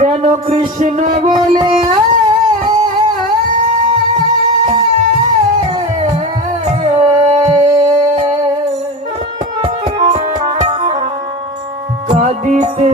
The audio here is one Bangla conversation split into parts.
যেন কৃষ্ণ বলে কাঁদিতে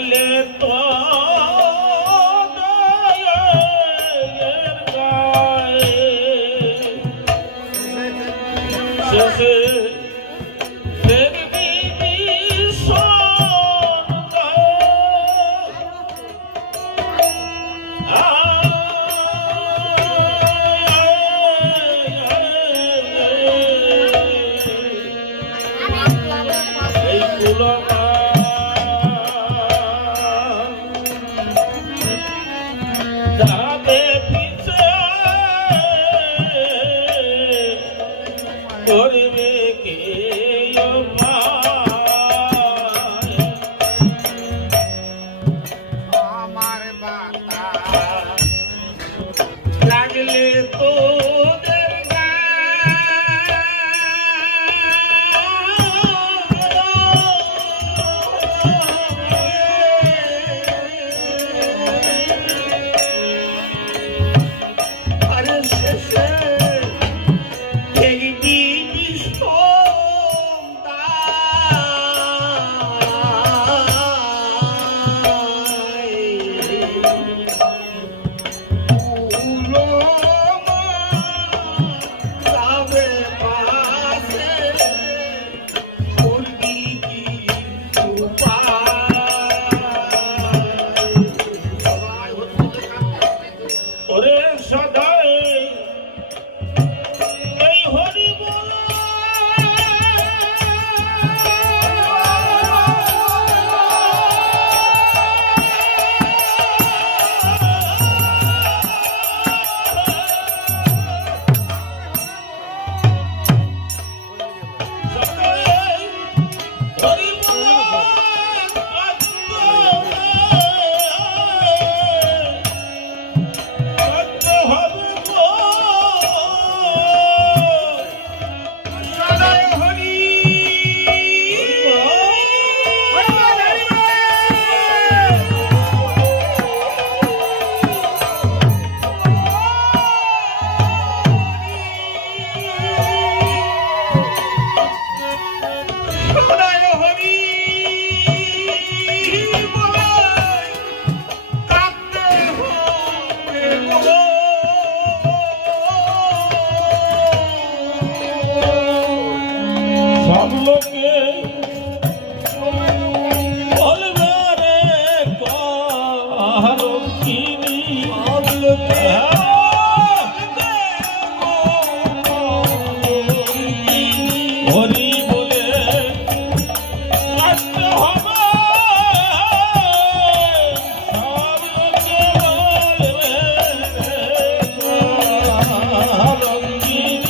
লাগলে তো দয়ার গায়ে শেষে দেখবি এই কুলমা যাবে পিছে করবে কে আমার বাতা লাগলে তোদের আরে শেষে দেখবি ওরে সদাই এই হরি বল হরি বল সব লোকে বলবে রে কারো কিনি সব লোকে হরি বলে আসতে হবে সব লোকে বলবে কারো কিনি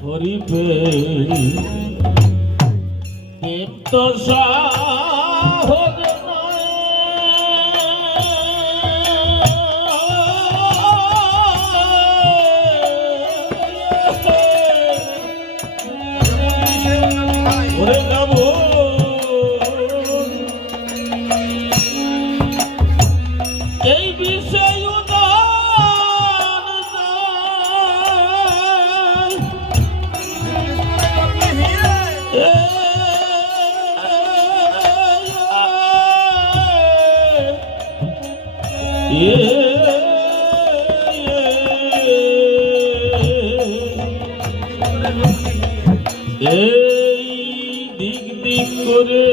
হরিপে দীপ্ত সাহস এই দিক দিক করে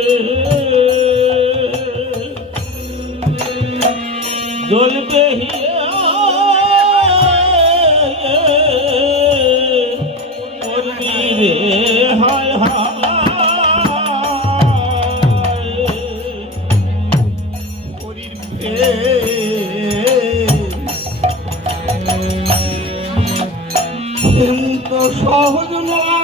জ্বলবে হিয়া করবি রে হায় হায় হরির প্রেম তো সহজ নয়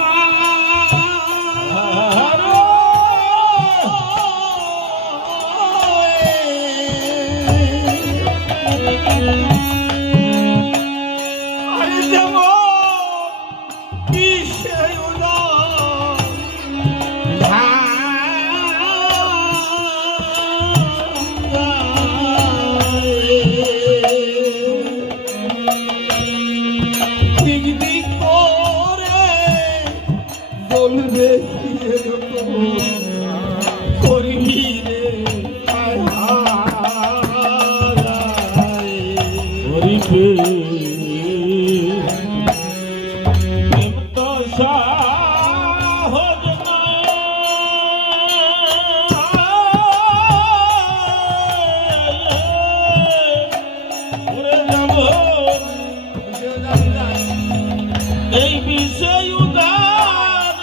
এই বিষয় উদার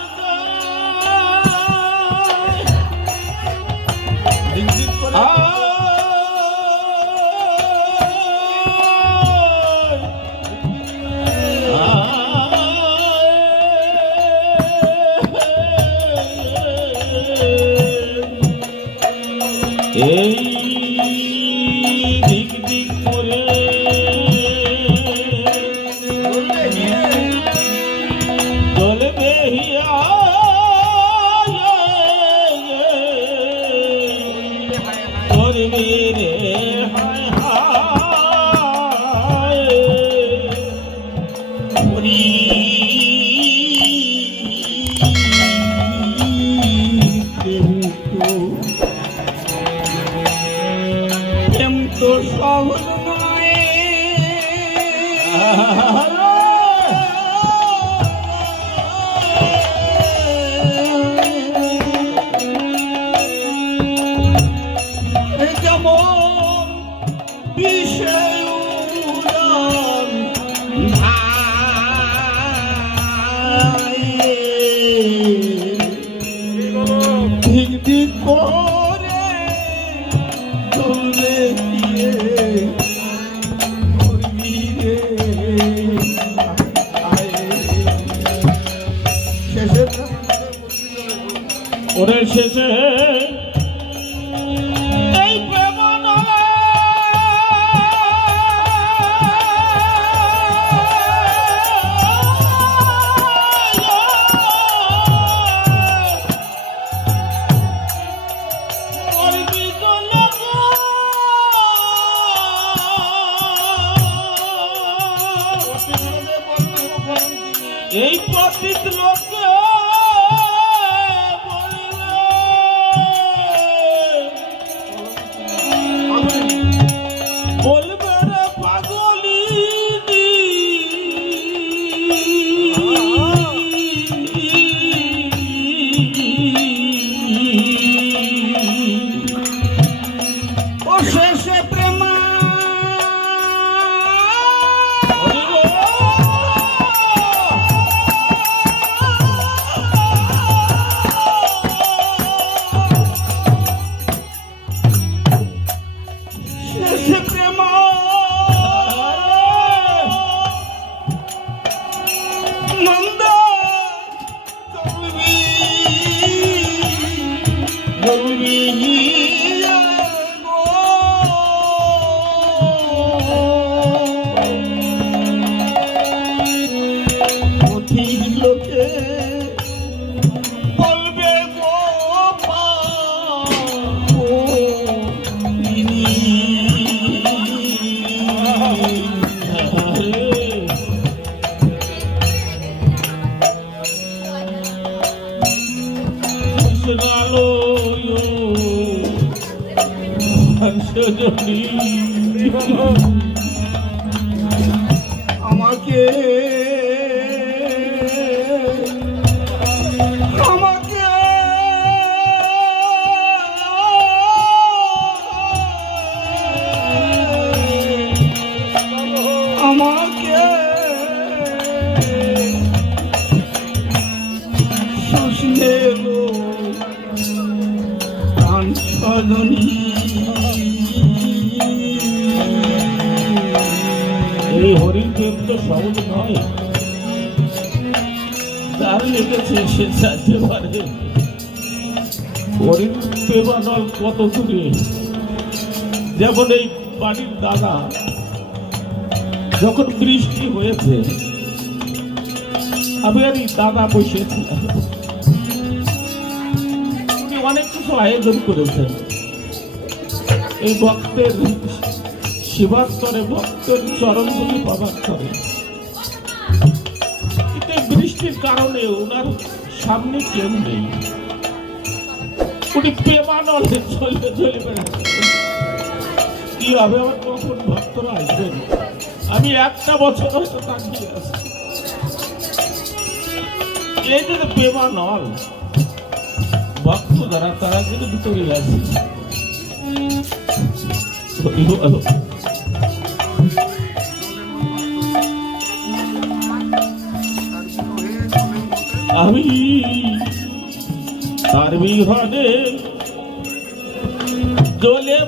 এই দিক দিক করে চলবে হিয়া করবি রে হায় হায় হরি প্রেম তো সহজ নয় যেমন বিষয় উড়ান ঠিক ঠিক করে চলবে ওরে শেষে এই প্রেম এই পতিত লোকে বলবে রে পাগলি ও শেষে প্রেমা লোকে বলবে গো চাঁদের আলো সজনী আমাকে আমাকে আমাকে শুষলে লো প্রাণ সজনী এই হরিণ প্রেম তো সহজ নয়, যার লেগেছে সে চাইতে পারে। হরিণ প্রেমানল কত দূরে, যেমন এই বাড়ির দাদা যখন বৃষ্টি হয়েছে আমি আর এই দাদা বসেছিলাম, উনি অনেক কিছু আয়োজন করেছেন এই ভক্তের সেবার করে, ভক্তের চরণগুলি পাবার করে। কিন্তু বৃষ্টির কারণে ওনার সামনে কেউ নেই, উনি প্রেমানলে চলে চলে বেড়াচ্ছেন। কি হবে, আমার কখন ভক্তরা আসবেন? আমি একটা বছর হয়তো তাকিয়ে আছি। এই যে প্রেমানল ভক্ত যারা, তারা কিন্তু ভিতরে আছে। আমি তার বিহনে দোলে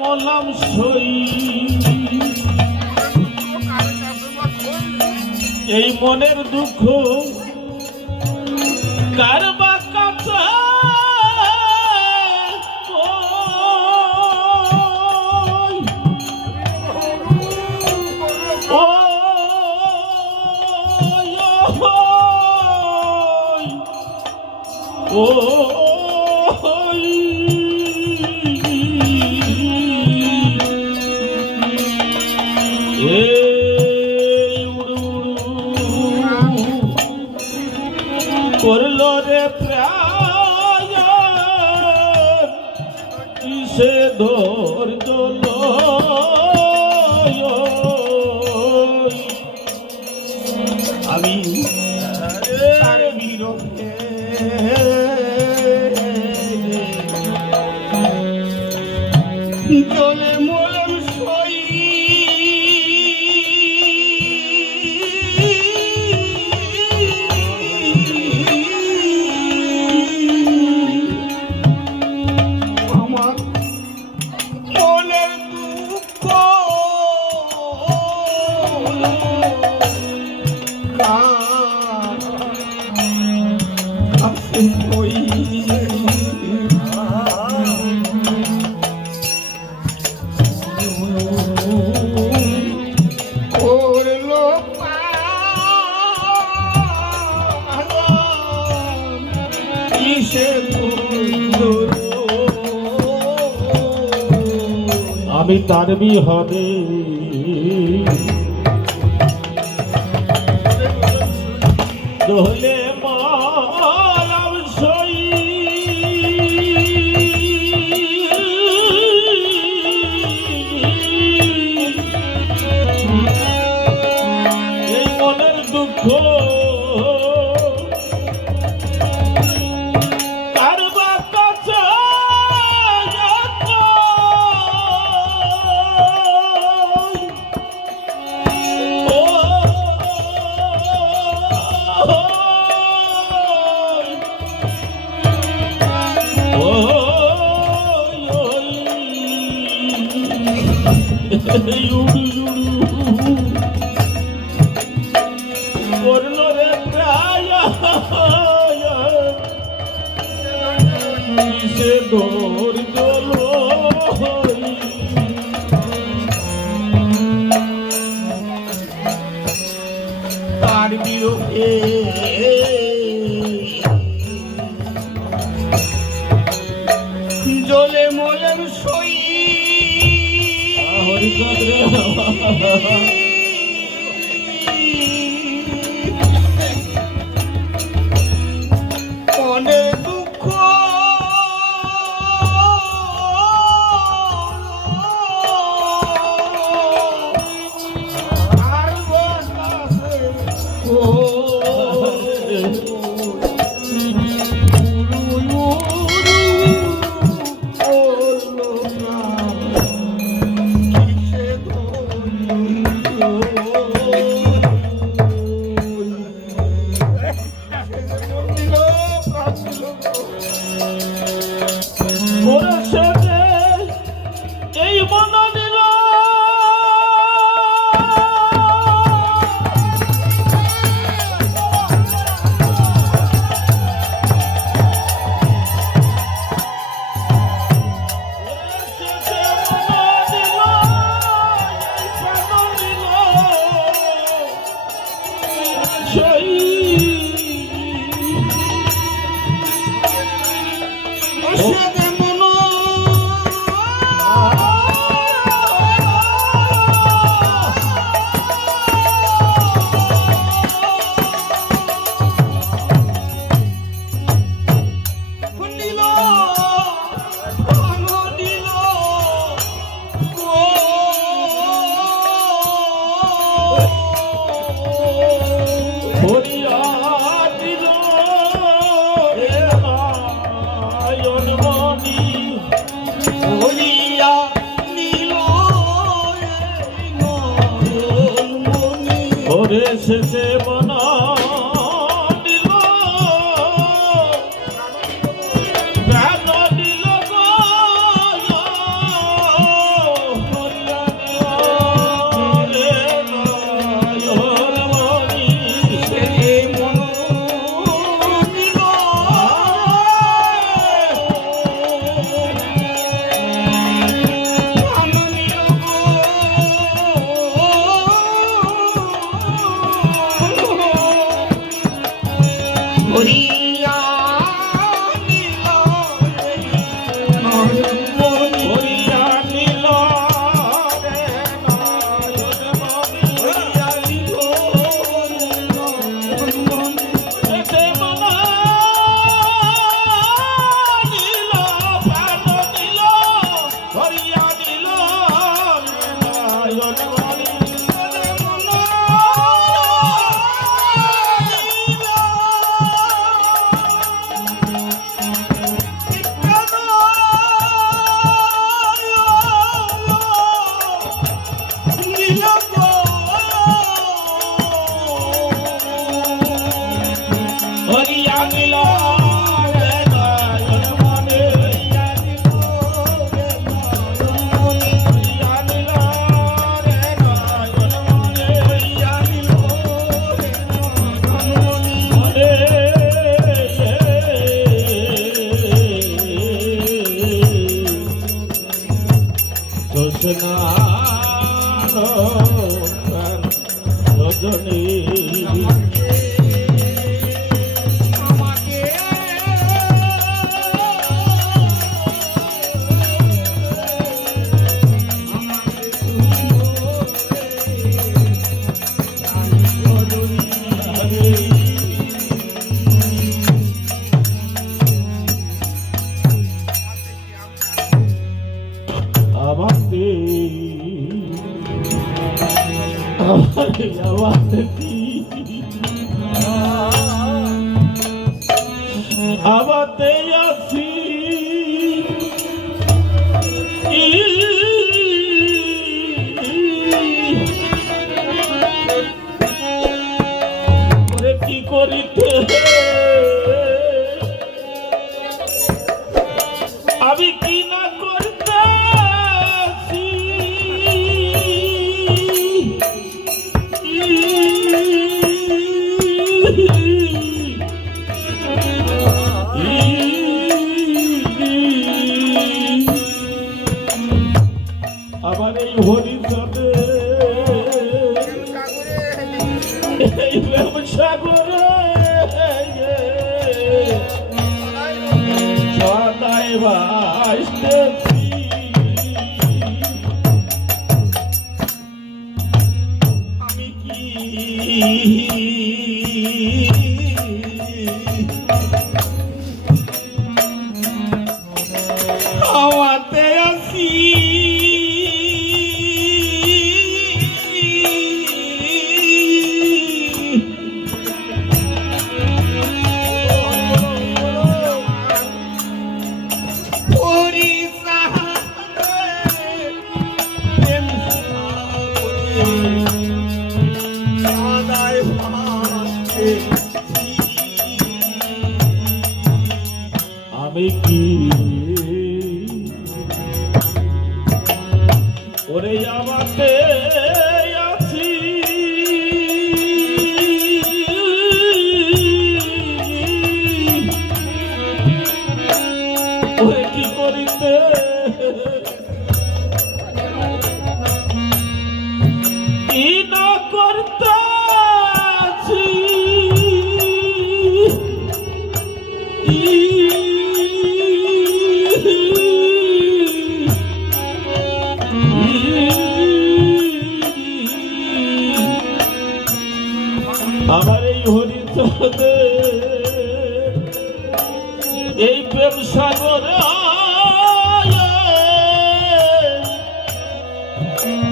মলাম সই, এই মনের দুঃখ কার বা কাছে করলো রে প্রায় কিসে ধৈর্য আমি তার বিরহে জলে মলম সই, আমার মনের দুঃখ কাছে কই আমি তার বিহনে দোলে মলাম সই, এই মনের দুঃখ করলো রে প্রায় কিসে ধৈর্য তার বিরহে জলে মলের সই, এই মন দিল শেষে মনা দিল প্রাণ দিল আবাতে আসি কি করিতে আমি কি না করতে আবার এই হরিচরে এই ব্যবসা করে সদাই ভাসতেছি আমি কি খাওয়াতে আসি আমি কি ওরে আমাকে আছি ওরে কি করিতে কি না করতে আছি আমার এই হরিচদে এই প্রেম সাগরে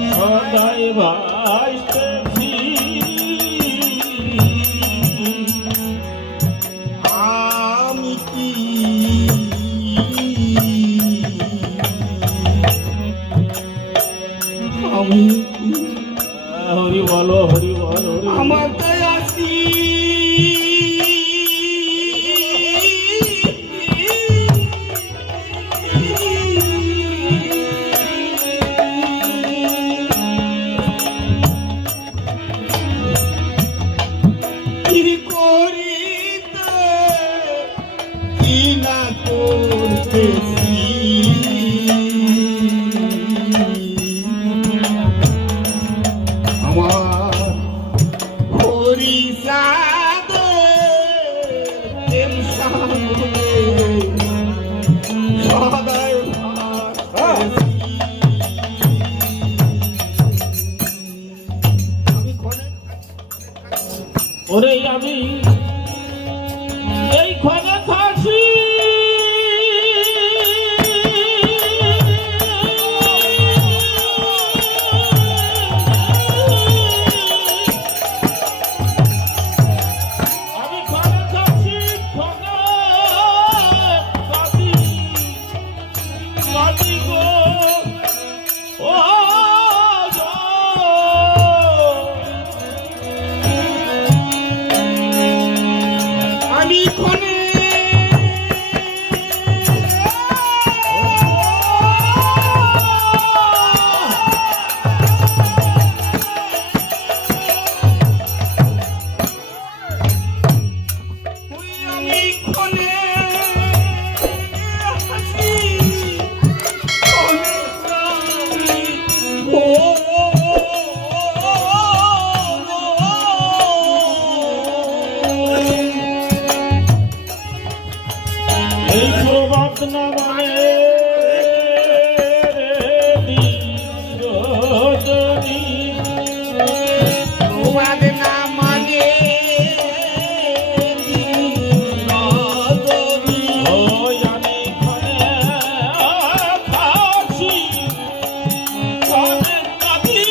সদাই ভাসতেছি আমি কি আমি কি হরি বলো হরি বলো হরি বলো। আমার দয়াসি কি করিতে কি না করতেছি আমার হরিষাদে প্রেম সাগরে সদাই ভাসতেছি। আমি কোনে ওরে আমি এই ঘরে থাকি আমি ঘরে থাকি ঘরে কাঁদি কাঁদি গো ও গো। আমি কোনে আমি কোনে হাসি কোনে কাঁদি ও এই প্রভাত না মানে রজনী তোমার না মানে রজনী ওই আমি ঘরে থাকি ঘরে কাঁদি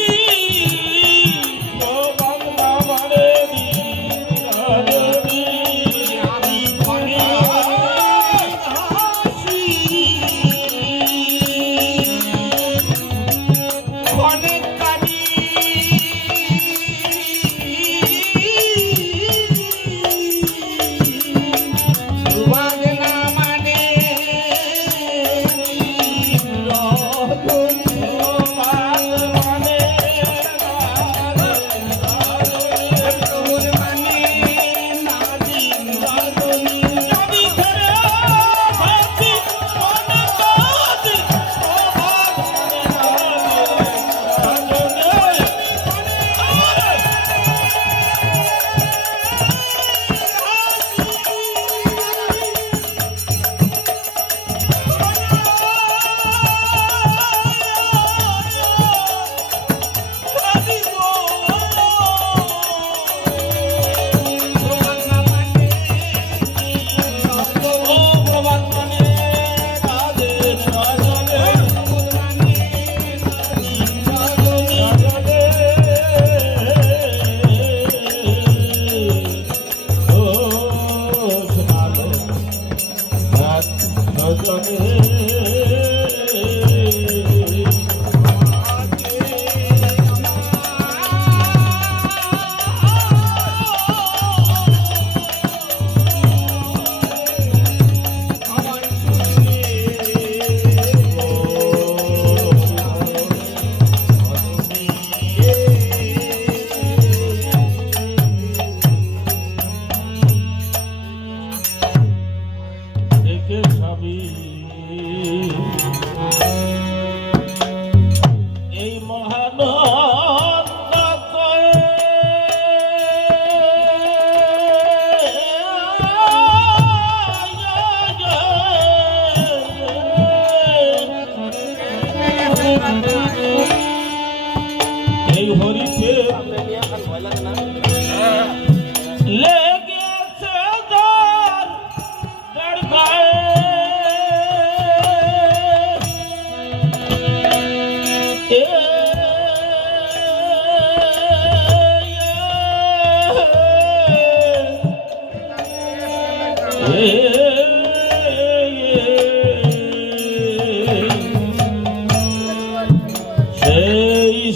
প্রভাত না মানে রজনী আমি কোনে হাসি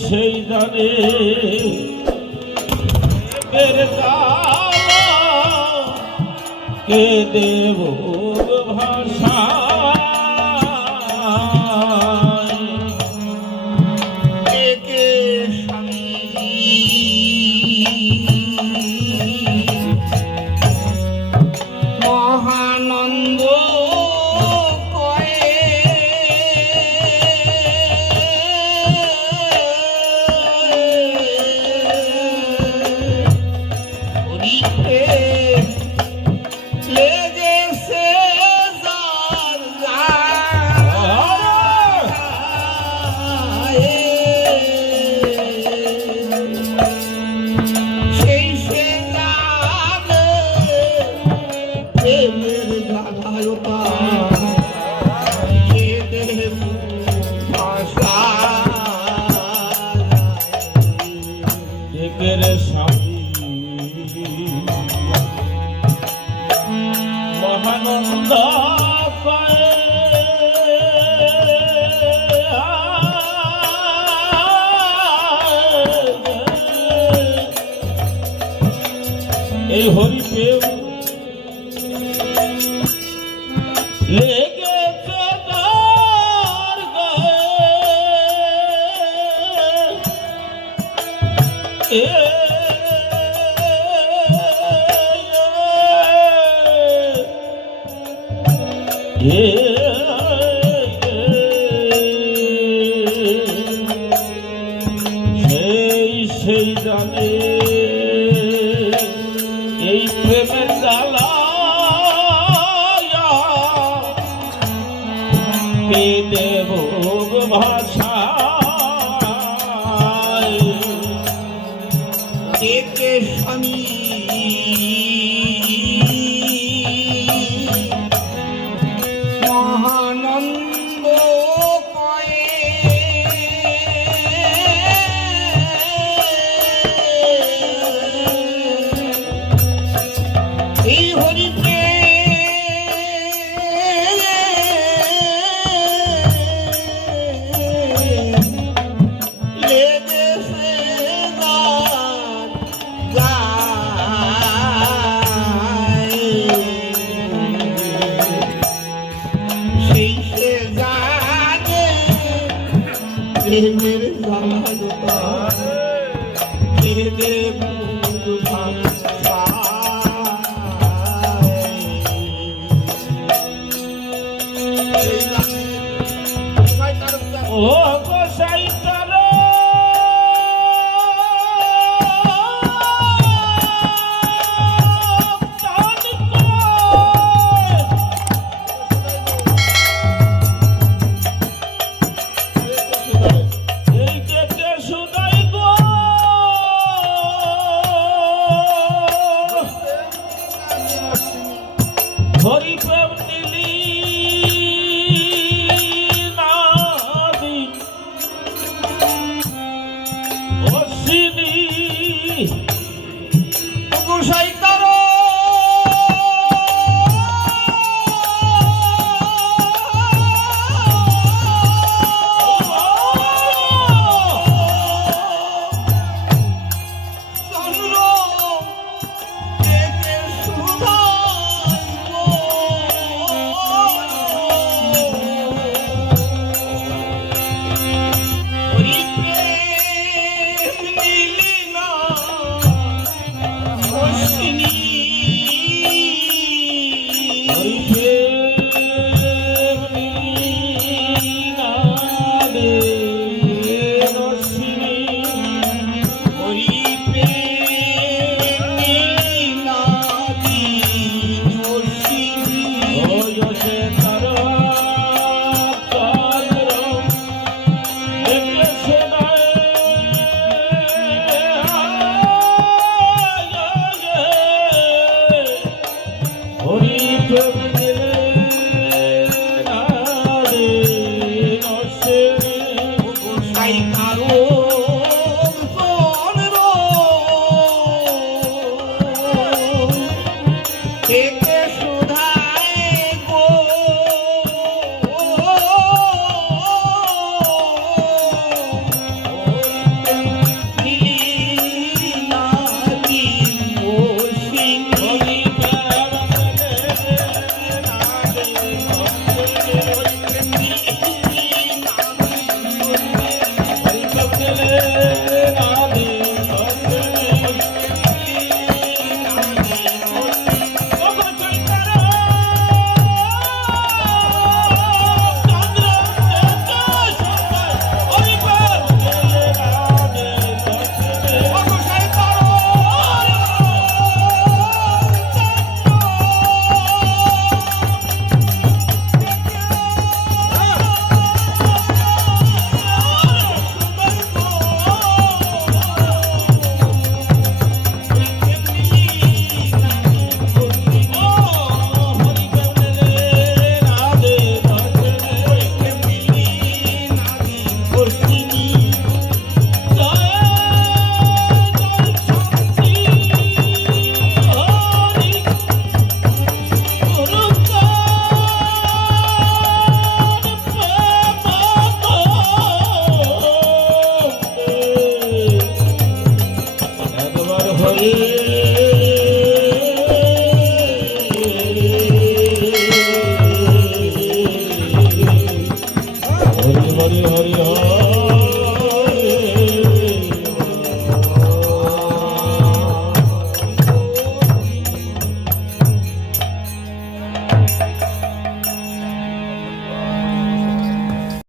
সেই জানে কে দেব ভাষা একে স্বামী মহানন্দ কয়ে হরিকে লেগেছে যার গায়ে। সেই সে জানে প্রেমের জ্বালায়তা কে দেব ভাষা। একের স্বামী মহানন্দ কয়ে এই হরি প্রেম লেগেছে তার গায়ে। সেই জানে এই প্রেমের জ্বালা কে দেব ভাষা। একে স্বামী মহানন্দ কয়ে এই হরিকে লেগেছে সেই সে জানে প্রেমের জ্বালায়তা কে দেব ভাষা। সেই জানে ও গোসাই তার এই যে সুদাই গো হরি প্রেম নীলি নাদি অশ্বিনী গোসাই তার চন্দ্র একে হরি প্রেম নীলি না অশ্বিনী হরি প্রেম নীলি নাদে অশ্বিনী হরি প্রেম নীলি নাদি অশ্বিনী ওই সে তার চন্দ্র দেখেছে না হরি প্রেম নীলি নাদে অশ্বিনী গোসাই কারো চন্দ্র